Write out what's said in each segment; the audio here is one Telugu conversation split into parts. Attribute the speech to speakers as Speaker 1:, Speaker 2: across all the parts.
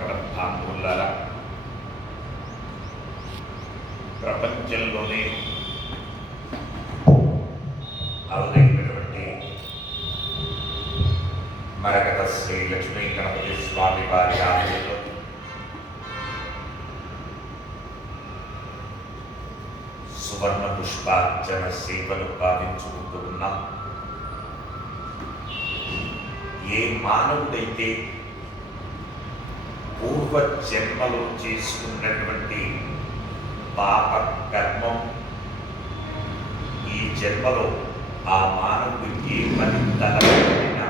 Speaker 1: భగవద్ధాములారా ప్రపంచంలోనే అరుదైనటువంటి మరకత శ్రీ లక్ష్మీ గణపతి స్వామి వారి ఆలయంలో సువర్ణ పుష్పార్చన సేవలు భావించుకుంటూ ఉన్నాం. ఏ మానవుడైతే పూర్వ జన్మలో చేసుకున్నటువంటి పాప కర్మం ఈ జన్మలో ఆ మానవుడు ఏ పని తలపెట్టినా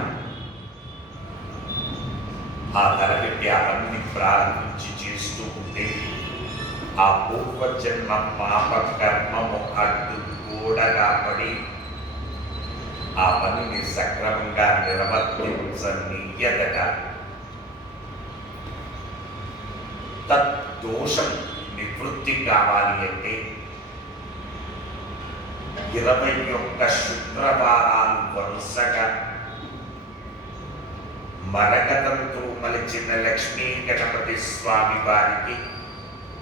Speaker 1: ఆ తలపెట్టి ఆ పనిని ప్రారంభించి చేస్తూ ఉంటే ఆ పూర్వజన్మ పాప కర్మము అడ్డు కూడగా పడి ఆ పనిని సక్రమంగా నిర్వర్తించనీయదట. దోషం నివృత్తి కావాలి అంటే ఇరవై ఒక్క శుక్రవారాలు వరుసగా మరకతంతో మలిచిన లక్ష్మీ గణపతి స్వామి వారికి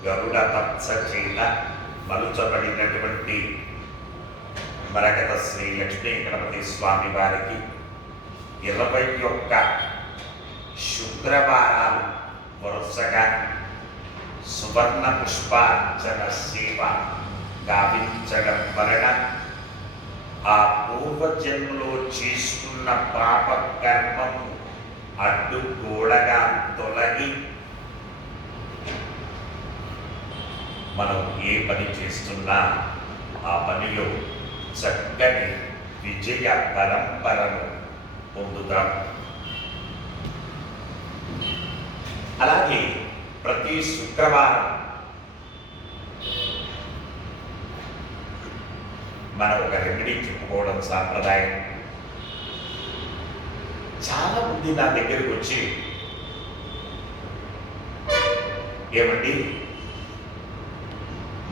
Speaker 1: గరుడ పచ్చ చేత మలుచబడినటువంటి మరకత శ్రీ లక్ష్మీ గణపతి స్వామి వారికి ఇరవై ఒక్క శుక్రవారాలు వరుసగా సువర్ణ పుష్పార్చన సేవ గావించడం వలన ఆ పూర్వజన్మలో చేసుకున్న పాప కర్మము అడ్డుగోడగా తొలగి మనం ఏ పని చేస్తున్నా ఆ పనిలో చక్కని విజయ పరంపరను పొందుతాం. అలాగే ప్రతి శుక్రవారం. మనం ఒక రెమెడీ చెప్పుకోవడం సాంప్రదాయం. చాలా మంది నా దగ్గరకు వచ్చి ఏమండి?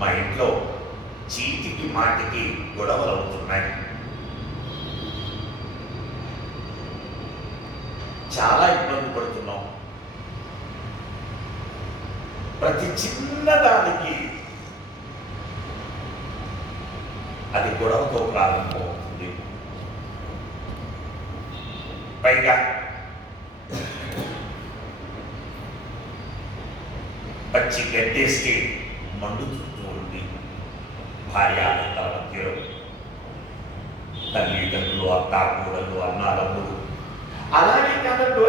Speaker 1: మా ఇంట్లో చీటికి మాటికి గొడవలు అవుతున్నాయి చాలా ఇబ్బంది పడుతున్నాం ప్రతి చిన్నదానికి అది గొడవతో ప్రారంభమవుతుంది. పైగా పచ్చి గడ్డేస్తే చుట్టూ ఉంది. భార్య మధ్యలో. తల్లిదండ్రులు అత్త కూడలు అన్నాలమ్ములు అలాగే కాదండి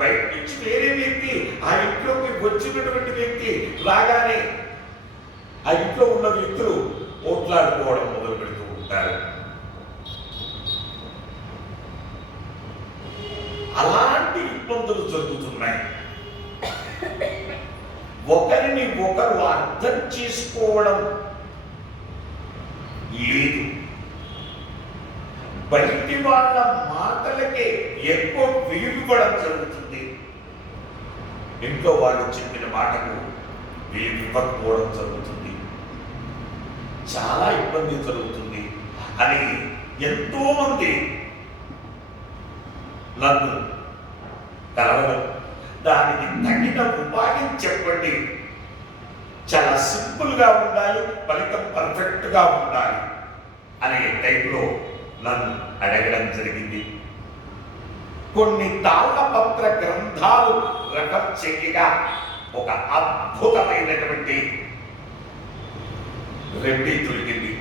Speaker 1: బయట నుంచి వేరే వ్యక్తి ఆ ఇంట్లోకి వచ్చినటువంటి వ్యక్తి రాగానే ఆ ఇంట్లో ఉన్న వ్యక్తులు ఓట్లాడుకోవడం మొదలు పెడుతూ ఉంటారు. అలాంటి ఇబ్బందులు జరుగుతున్నాయి. ఒకరిని ఒకరు అర్థం చేసుకోవడం లేదు. బయటి వాళ్ళ మాటలకే ఎక్కువ విలువడం జరుగుతుంది. ఇంట్లో వాళ్ళు చెప్పిన మాటకు విలువకపోవడం జరుగుతుంది. చాలా ఇబ్బంది జరుగుతుంది. అని ఎంతోమంది నన్ను కలవడం దానికి తగిన ఉపాయం చెప్పండి. చాలా సింపుల్గా ఉండాలి ఫలితం పర్ఫెక్ట్గా ఉండాలి అనే టైంలో నన్ను అడగడం జరిగింది. కొన్ని తాళపత్ర గ్రంథాలు రెఫర్ చేయగా ఒక అద్భుతమైనటువంటి రెమెడీ దొరికింది.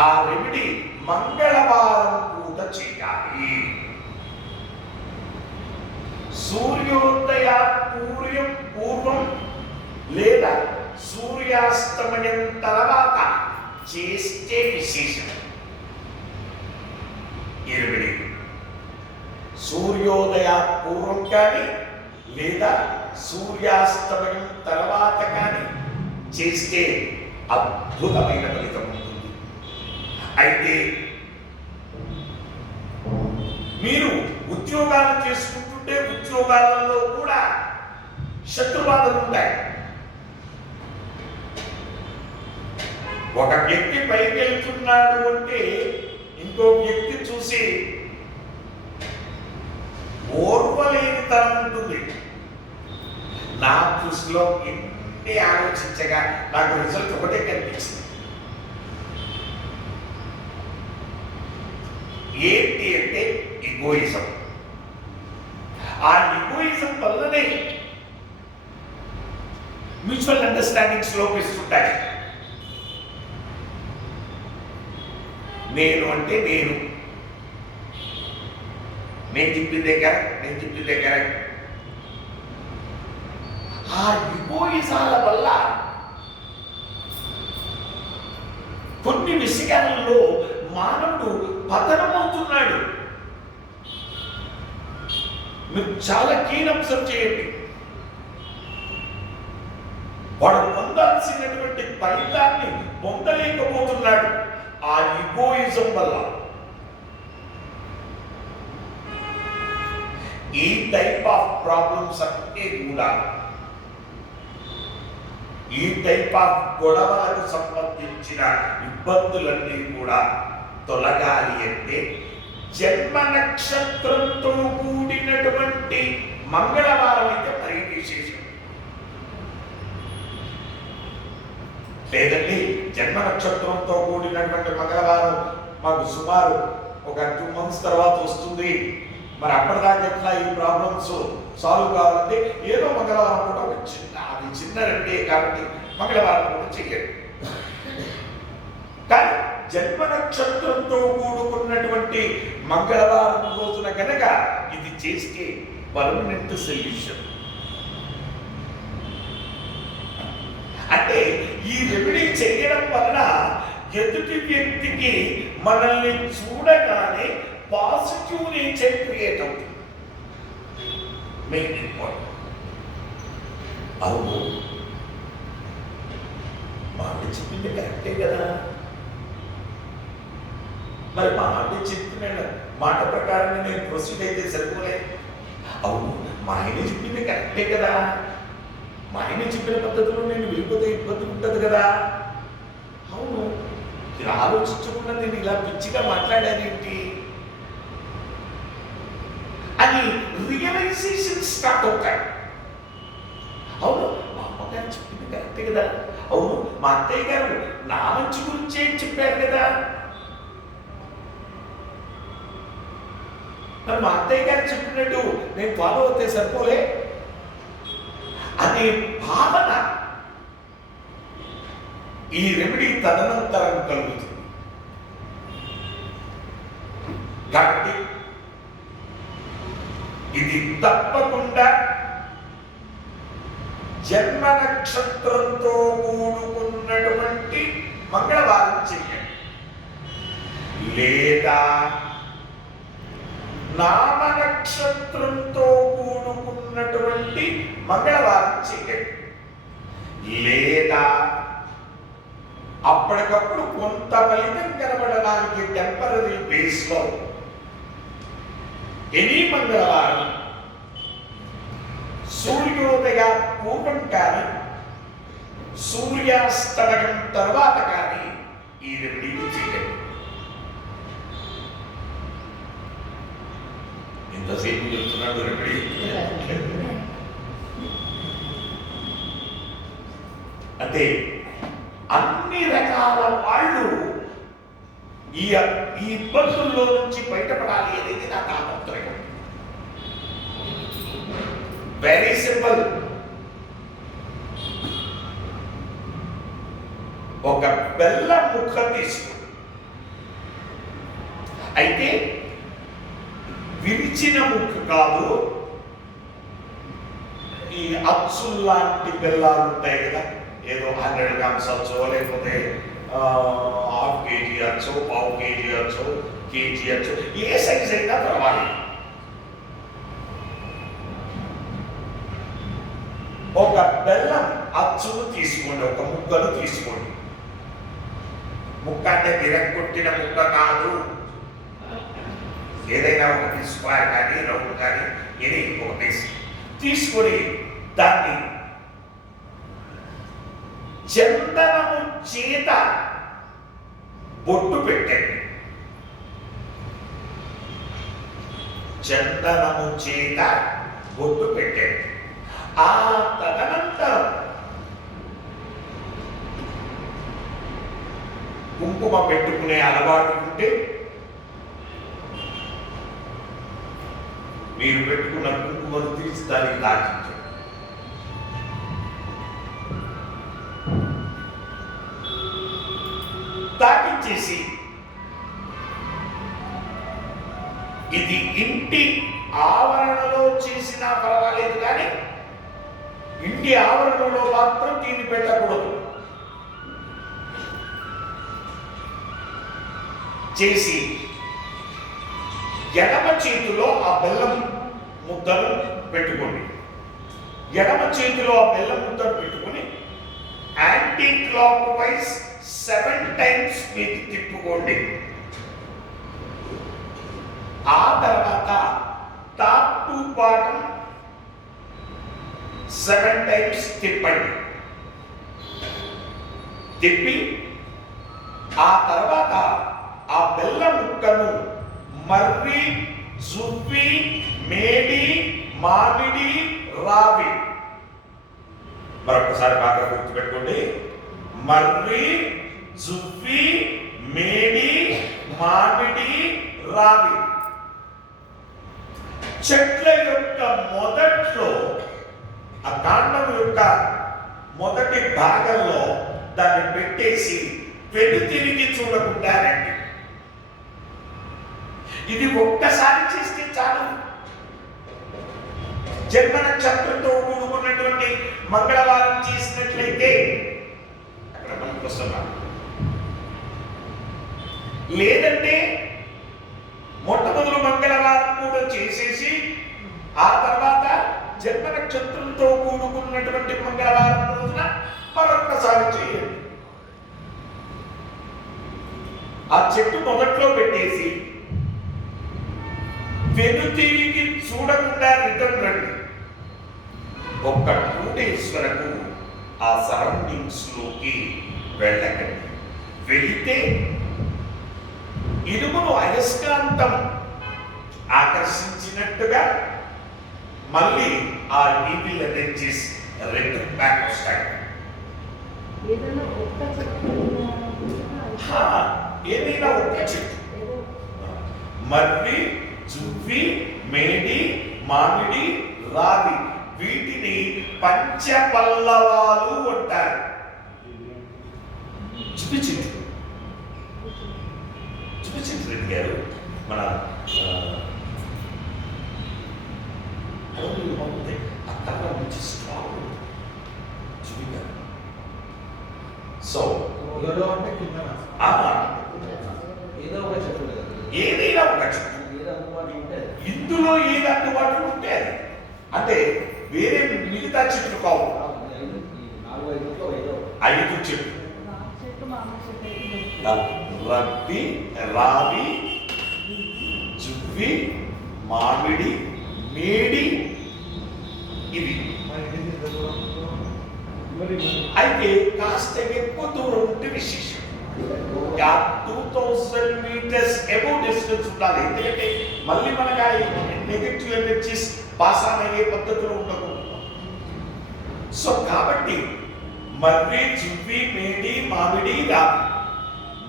Speaker 1: ఆ రెమెడీ మంగళవారం పూట చేయాలి. సూర్యోదయ పూర్యం పూర్వం లేదా సూర్యాస్తమయం తర్వాత చేస్తే విశేషం. ఎనిమిది సూర్యోదయ పూర్వం కానీ లేదా సూర్యాస్తమయం తర్వాత కానీ చేస్తే అద్భుతమైన ఫలితం ఉంటుంది. అయితే మీరు ఉద్యోగాలు చేసుకుంటుంటే ఉద్యోగాలలో కూడా శత్రుబాధలు ఉంటాయి. ఒక వ్యక్తి పైకి వెళ్తున్నాడు అంటే ఇంకో వ్యక్తి చూసి తరం ఉంటుంది నా దృష్టిలో ఎన్ని ఆలోచించగా నాకు రిజల్ట్ ఒకటే కనిపించింది. ఏంటి అంటే ఇగోయిజం ఆ ఇగోయిజం వల్లనే మ్యూచువల్ అండర్స్టాండింగ్స్ లోపిస్తుంటాయి. నేను అంటే నేను. నేను చెప్పిందే కరెక్ట్ నేను చెప్పిందే కరెక్ట్ ఆ యుగోయిజాల వల్ల కొన్ని విషయాలలో మానవుడు పతనమవుతున్నాడు. మీరు చాలా కీన్ అబ్జర్వ్ చేయండి. వాడు పొందాల్సినటువంటి ఫలితాన్ని పొందలేకపోతున్నాడు. ఆ ఇగోయిజం వల్ల. ఈ టైప్ ఆఫ్ ప్రాబ్లమ్స్ అంటే కూడా ఈ టైప్ ఆఫ్ గొడవలకు సంబంధించిన ఇబ్బందులన్నీ కూడా తొలగాలి అంటే జన్మ నక్షత్రంతో కూడినటువంటి మంగళవారం అయితే మరీ విశేషం. లేదండి జన్మ నక్షత్రంతో కూడినటువంటి మంగళవారం మాకు సుమారు ఒక టూ మంత్స్ తర్వాత వస్తుంది. మరి అప్పటిదాకా ఎట్లా ఈ ప్రాబ్లమ్స్ సాల్వ్ కావాలంటే ఏదో మంగళవారం కూడా వచ్చింది చిన్న అది చిన్న రెండే కాబట్టి మంగళవారం కూడా చెయ్యండి కానీ జన్మ నక్షత్రంతో కూడుకున్నటువంటి మంగళవారం రోజున కనుక ఇది చేస్తే పర్మనెంట్ సొల్యూషన్ అంటే ఈ రెమెడీ చేయడం వలన ఎదుటి వ్యక్తికి మనల్ని చూడగానే పాజిటివ్ నేచర్ క్రియేట్ అవుతుంది. మెయిన్ ఇంపార్టెంట్ అవును. మాట చెప్పింది కరెక్టే కదా. మరి మాట చెప్పిన మాట ప్రకారం నేను ప్రొసీడ్ అయితే సరిపోలే అవును మా ఆయన చెప్పింది కరెక్టే కదా. మా ఆయన చెప్పిన పద్ధతిలో నేను వెళ్ళిపోతే ఇబ్బంది ఉంటుంది కదా. అవును. ఆలోచించకుండా నేను ఇలా పిచ్చిగా మాట్లాడానేంటి అని రియలైజేషన్ స్టార్ట్ అవుతాయి అవును మా అమ్మగారు చెప్పింది కరెక్ట్ కదా. అవును మా అత్తయ్య గారు నా మంచి గురించే చెప్పారు కదా. మరి మా అత్తయ్య గారు చెప్పినట్టు నేను ఫాలో అవుతే సరిపోలే? అనే భావన ఈ రెమెడీ తదనంతరం కలుగుతుంది. కాబట్టి ఇది తప్పకుండా జన్మ నక్షత్రంతో కూడుకున్నటువంటి మంగళవారం చెయ్యండి. లేదా నామ నక్షత్రంతో కూడుకున్నటువంటి మంగళవారం చెయ్యండి. లేదా అప్పటికప్పుడు కొంత ఫలితం కనబడడానికి టెంపరీ బేస్లో ఎనీ మంగళవారం సూర్యోదయ పూర్వం కానీ సూర్యాస్తమయం తర్వాత కానీ ఈ రెమెడీలు చేయండి ఎంతసేపు చెప్తున్నాడు రెమెడీ? అంటే అన్ని రకాల వాళ్ళు ఈ ఈ ఇబ్బందుల్లో నుంచి బయటపడాలి వెరీ సింపుల్ ఒక బెల్ల ముక్క తీసుకో అయితే విరిచిన ముక్క కాదు ఈ అచ్చు లాంటి బెల్లాలు ఉంటాయి కదా ఏదో హండ్రెడ్ గ్రామ్స్ అచ్చో లేకపోతే హాఫ్ కేజీ అచ్చో పావు కేజీ అచ్చో కేజీ అచ్చో ఏ సైజ్ అయినా పర్వాలి ఒక బెల్లం అచ్చును తీసుకోండి ఒక ముక్కను తీసుకోండి. ముక్క అంటే విరగొట్టిన ముక్క కాదు. ఏదైనా ఒకటి స్క్వేర్ కానీ రౌండ్ కానీ ఏది ఒకటి తీసుకొని దాన్ని చందనము చేత బొట్టు పెట్టండి. చందనము చేత బొట్టు పెట్టాడు. ఆ తదనంతరం కుంకుమ పెట్టుకునే అలవాటు ఉంటే మీరు పెట్టుకున్న కుంకుమను తీసి దానికి ఇంటి ఆవరణలో చేసినా పర్వాలేదు కానీ ఇంటి ఆవరణలో మాత్రం దీన్ని పెట్టకూడదు. చేసి ఎడమ చేతిలో ఆ బెల్లం ముద్దను పెట్టుకోండి. ఎడమ చేతిలో ఆ బెల్లం ముద్దను పెట్టుకొని anti clock wise seven times మీకు తిప్పుకోండి. ఆ తర్వాత top to bottom seven times తిప్పండి. తిప్పి ఆ తర్వాత ఆ బెల్ల ముక్కను మర్రి జువ్వి మేడి మామిడి రావి. మరొకసారి బాగా గుర్తుపెట్టుకోండి. మర్రి జువ్వి మేడి మామిడి రావి. చెట్ల యొక్క మొదట్లో ఆ కాండం యొక్క మొదటి భాగంలో దాన్ని పెట్టేసి వెను తిరిగి చూడకుండానండి. ఇది ఒక్కసారి చేస్తే చాలు. జన్మ నక్షత్రంతో కూడుకున్నటువంటి మంగళవారం చేసినట్లయితే అక్కడ మనకు వస్తున్నాం. లేదంటే మొట్టమొదలు మంగళవారం కూడా చేసేసి ఆ తర్వాత జన్మ నక్షత్రంతో కూడుకున్నటువంటి మంగళవారం రోజున మరొక్కసారి చేయండి. ఆ చెట్టు మొదట్లో పెట్టేసి వెనుతిరిగి చూడకుండా రిటర్న్ రండి. ఒక్క టూ డేస్ వరకు ఆ సరౌండింగ్స్లోకి వెళ్ళకండి. వెళితే ఇనుమును అయస్కాంతం ఆకర్షించినట్టుగా మళ్ళీ ఆ ఈవిల్ ఎనర్జీస్ రిటర్న్ బ్యాక్ వస్తాయి
Speaker 2: ఏదైనా ఒక్క చెట్టు
Speaker 1: మర్రి జువ్వి మేడి మామిడి రావి వీటిని పంచపల్లవాలు అంటారు. చూపించింది చూపించింది రెడ్డి గారు మన ఆ, అడవులు ఆ కలర్ మంచి స్ట్రాంగ్ చూపించారు సో
Speaker 3: మొదలు అంటే కింద
Speaker 1: ఆ,
Speaker 3: ఏదో ఒక చెట్టు
Speaker 1: ఏదైనా ఒక చెట్టు
Speaker 3: ఉంటే
Speaker 1: ఇందులో ఏది అందుబాటులో ఉంటే అంటే వేరే మిగతా చెట్లు కావు.
Speaker 3: ఐదు నాలుగు
Speaker 1: ఐదు చెట్లు. రబ్బి రావి జువ్వి మామిడి మేడి
Speaker 3: ఇది.
Speaker 1: అయితే కాస్త ఎక్కువ దూరం ఉంటే విశేషం. Two thousand metres above distance ఉండాలి. ఎందుకంటే మళ్ళీ మనకు ఆ నెగటివ్ ఎనర్జీస్ పాస్ ఆన్ అయ్యే పద్ధతిలో ఉండకూడదు సో కాబట్టి మర్రి జువ్వి మేడి మామిడి రావి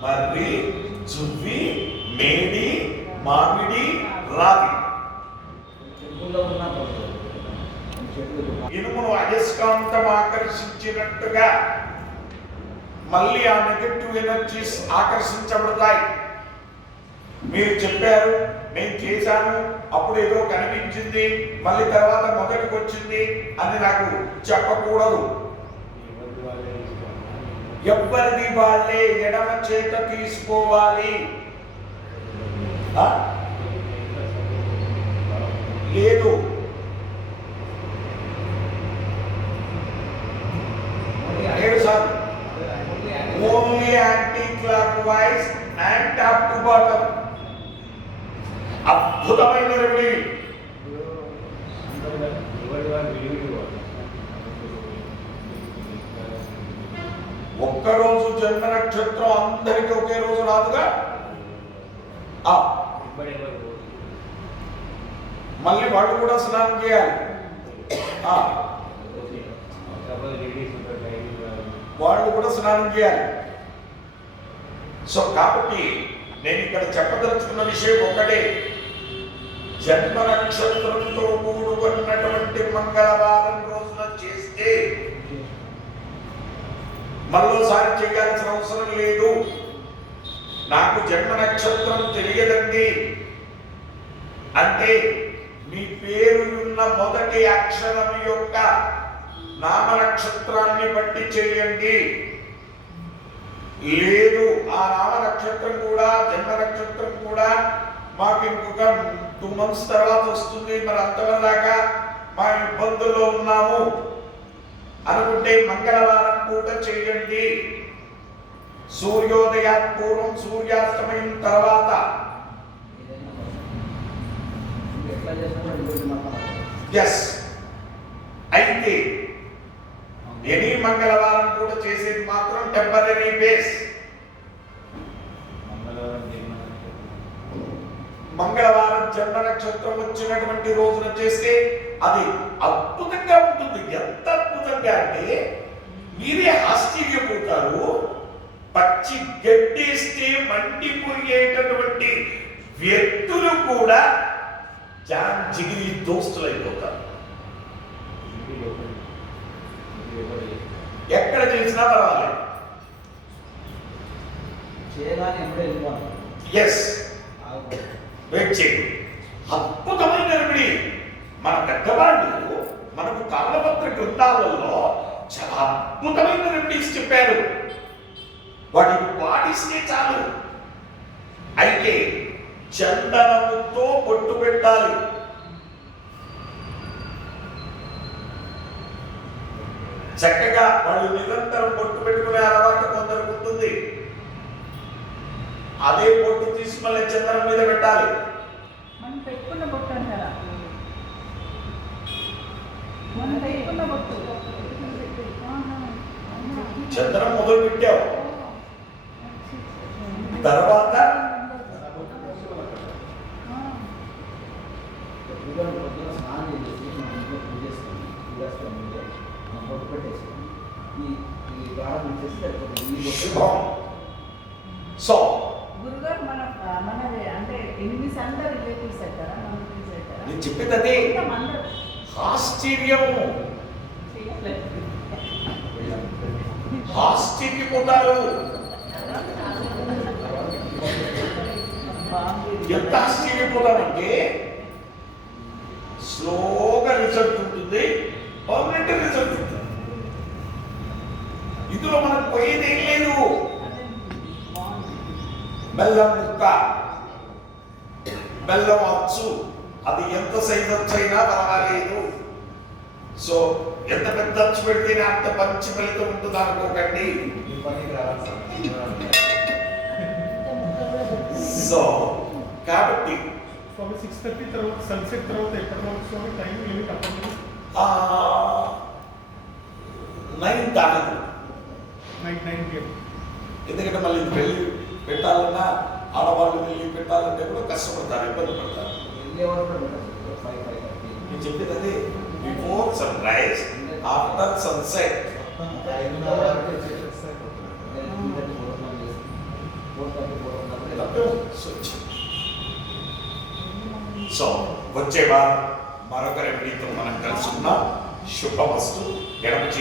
Speaker 1: మర్రి జువ్వి మేడి మామిడి రావి
Speaker 3: చెట్టులో ఉన్న పర్వాలేదు. చెట్లు
Speaker 1: ఇనుమును అయస్కాంతం ఆకర్షించినట్టుగా మళ్ళీ ఆ నెగటివ్ ఎనర్జీస్ ఆకర్షించబడతాయి. మీరు చెప్పారు నేను చేశాను అప్పుడు ఏదో కనిపించింది మళ్ళీ తర్వాత మొదటికి వచ్చింది అని నాకు చెప్పకూడదు.
Speaker 3: ఎవరిది వాళ్ళే
Speaker 1: వాళ్ళే ఎడమ చేత తీసుకోవాలి. లేదు. Only anti clock wise and top to bottom అద్భుతమైన రెమెడీ
Speaker 3: రోజు
Speaker 1: ఒక్కరోజు జన్మ నక్షత్రం అందరికీ ఒకే రోజు రాదుగా? మళ్ళీ వాళ్ళు కూడా స్నానం చేయాలి. వాళ్ళు కూడా స్నానం చేయాలి. సో కాబట్టి నేను ఇక్కడ చెప్పదలుచుకున్న విషయం ఒకటే జన్మ నక్షత్రంతో కూడుకున్నటువంటి మంగళవారం రోజున చేస్తే మరోసారి చేయాల్సిన అవసరం లేదు. నాకు జన్మ నక్షత్రం తెలియదండి. అంటే మీ పేరు ఉన్న మొదటి అక్షరం యొక్క నామ నక్షత్రాన్ని బట్టి చేయండి. లేదు ఆ నామ నక్షత్రం కూడా జన్మ నక్షత్రం కూడా మాకు ఇంకొక టూ మంత్స్ తర్వాత వస్తుంది. మరి అంతవరకు దాకా మా ఇబ్బందుల్లో ఉన్నాము. అనుకుంటే మంగళవారం పూట చేయండి. సూర్యోదయా పూర్వం సూర్యాస్తమయం తర్వాత
Speaker 3: ఏదైనా ఇంకా ఎట్లా చేసినా ఇంకోటి మాత్రం
Speaker 1: ఎస్ అయితే ఎనీ మంగళవారం కూడా చేసేది మాత్రం టెంపరీ బేస్
Speaker 3: మంగళవారం జన్మ
Speaker 1: జన్మ నక్షత్రం వచ్చినటువంటి రోజున చేస్తే అది అద్భుతంగా ఉంటుంది. ఎంత అద్భుతంగా అంటే మీరే ఆశ్చర్యపోతారు. పచ్చి గడ్డేస్తే మండిపోయేటటువంటి వ్యక్తులు కూడా జాన్ జిగిరి దోస్తులైపోతారు. ఎక్కడ చేసినా పర్వాలేదు. ఎస్
Speaker 3: ఆగిపోతాం
Speaker 1: వెయిట్ చేయండి. అద్భుతమైన రెమెడీ మన పెద్దవాళ్ళు మనకు తాళపత్ర గ్రంథాలలో చాలా అద్భుతమైన రెమెడీస్ చెప్పారు. వాటిని పాటిస్తే చాలు. అయితే చందనముతో పొట్టు పెట్టాలి చక్కగా వాళ్ళు నిరంతరం పొట్టు పెట్టుకునే అలవాటు కొందరికి ఉంటుంది. అదే పొట్టు తీసి మళ్ళీ చందనం మీద పెట్టాలి.
Speaker 2: మనం పెట్టుకున్న బొట్టు అంటారా మనం పెట్టుకున్న బొట్టు ఆహా. అవునా?
Speaker 1: చందనం మొదలు పెట్టావు తర్వాత
Speaker 2: ఆ.
Speaker 3: పొద్దున పొద్దున స్నానం చేసి మన ఇంట్లో పూజ చేస్తాం పూజేస్తాం ముందే మనం బొట్టు పెట్టేస్తాం ఈ ఈ ప్రారంభం చేస్తే సరిపోతుంది. ఈ బొట్టు
Speaker 1: శుభం సో
Speaker 2: గురుగారు మన మనది అంటే ఎనిమిది సంద రిలేటివ్స్ అవుతారా మన రిలేటివ్స్ అవుతారా
Speaker 1: నేను చెప్పింది అదే
Speaker 2: మొత్తం అందరూ
Speaker 1: ఆశ్చర్యము. ఆశ్చర్యపోతారు ఎంత ఆశ్చర్యపోతారంటే స్లోగా రిజల్ట్ ఉంటుంది పర్మనెంట్ రిజల్ట్ ఉంటుంది. ఇందులో మనకు పోయేది ఏం లేదు. బెల్లం ముక్క. బెల్లం అచ్చు. అది ఎంత సైజ్ వచ్చైనా పర్వాలేదు. సో ఎంత పెద్ద అచ్చు పెడితేనే అంత మంచి ఫలితం ఉంటుంది అనుకోకండి. సో కాబట్టి
Speaker 4: స్వామి సిక్స్ థర్టీ తర్వాత సన్సెట్ తర్వాత ఎప్పటి వరకు స్వామి? టైం
Speaker 1: ఆ నైన్ దాటదు
Speaker 4: నైట్ నైన్ పిఎం
Speaker 1: ఎందుకంటే మళ్ళీ పెళ్ళి పెట్టాలన్నా ఆడవాళ్ళు వెళ్ళి పెట్టాలంటే కూడా కష్టపడతారు ఇబ్బంది పడతారు.
Speaker 3: వెళ్ళే
Speaker 1: నేను చెప్పేది అదే. Before sunrise after sunset so వచ్చే వారం మరొక రెమెడీతో మనం కలుసుకున్నాం శుభమస్తు. ఎడమ